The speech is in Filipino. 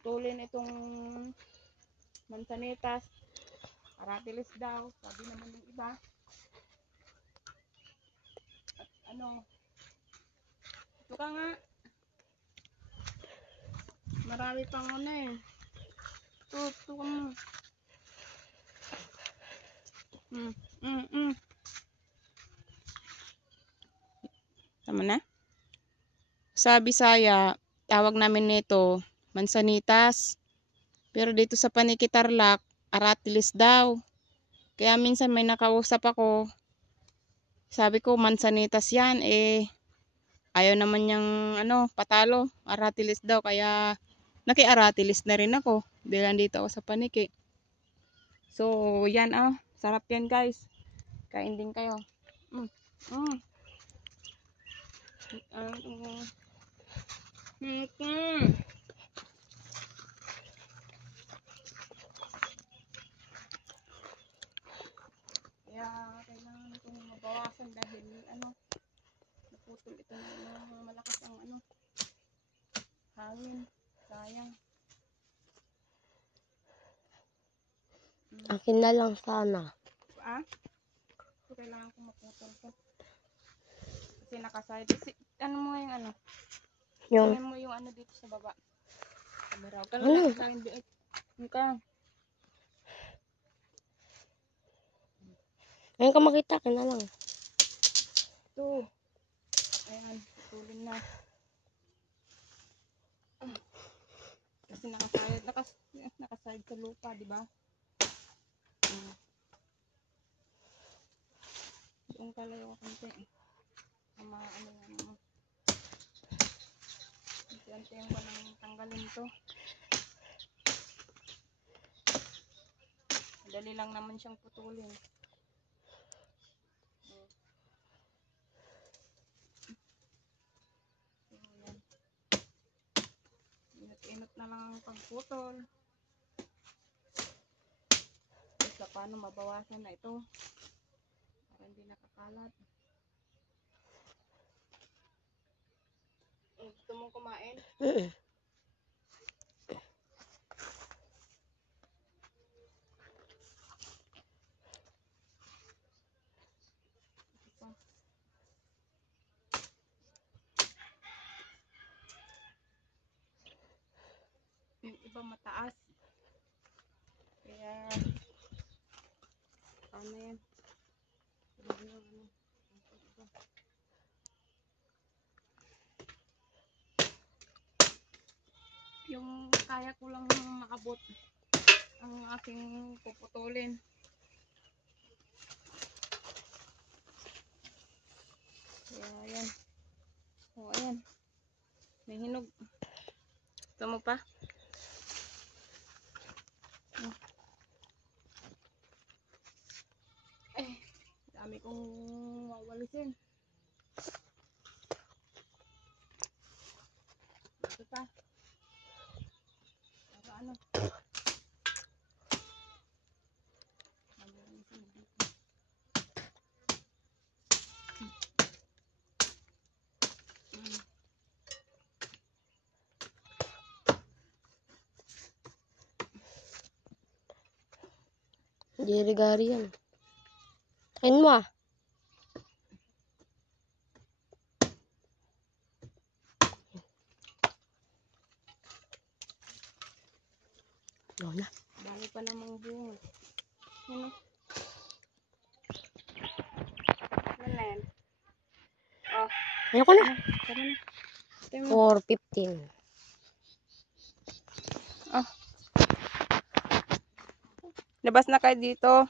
putulin itong manzanitas. Aratilis daw, sabi naman ng iba. At ano, ito ka nga. Marami pang ano eh. Ito ka mo. Tama na? Sa Bisaya, tawag namin nito manzanitas. Pero dito sa Panikitarlac, aratilis daw. Kaya minsan may nakausap ako. Sabi ko manzanitas yan eh. Ayaw naman niyang patalo. Aratilis daw. Kaya naki-aratilis na rin ako. Dahil dito ako sa Paniki. So yan sarap yan guys. Kain din kayo. Kaya kailangan itong mabawasan dahil naputol ito ng malakas ang hangin. Sayang. Akin na lang sana. So, kailangan ko maputol to. Kasi nakaside. Ano mo yung tingnan mo yung dito sa baba. Kamera. Huwag ka lang nakasahin doon. Ngayon ka makita, akin na lang. Ito. Ayan, putulin na. Kasi nakaside sa lupa, di ba? Doon kalayo ko konti. Antayin ko nang tanggalin to. Madali lang naman siyang putulin. Ayan. Inot-inot na lang ang pagputol. Basta paano mabawasan na ito. Para hindi nakakalat. Gusto mong kumain? Yung iba mataas. Kaya ano yan? Yung kaya ko lang makabot ang aking puputulin. Kaya ayan. Ayan. May hinog. Gusto mo pa? Dami kong wawalisin. Ito pa. Para Jerry Gary yan. Kain mo na. Dami pa namang bunga. Ano? Ano na yan? Ayoko na. Tama na. 4:15. Labas na kayo dito.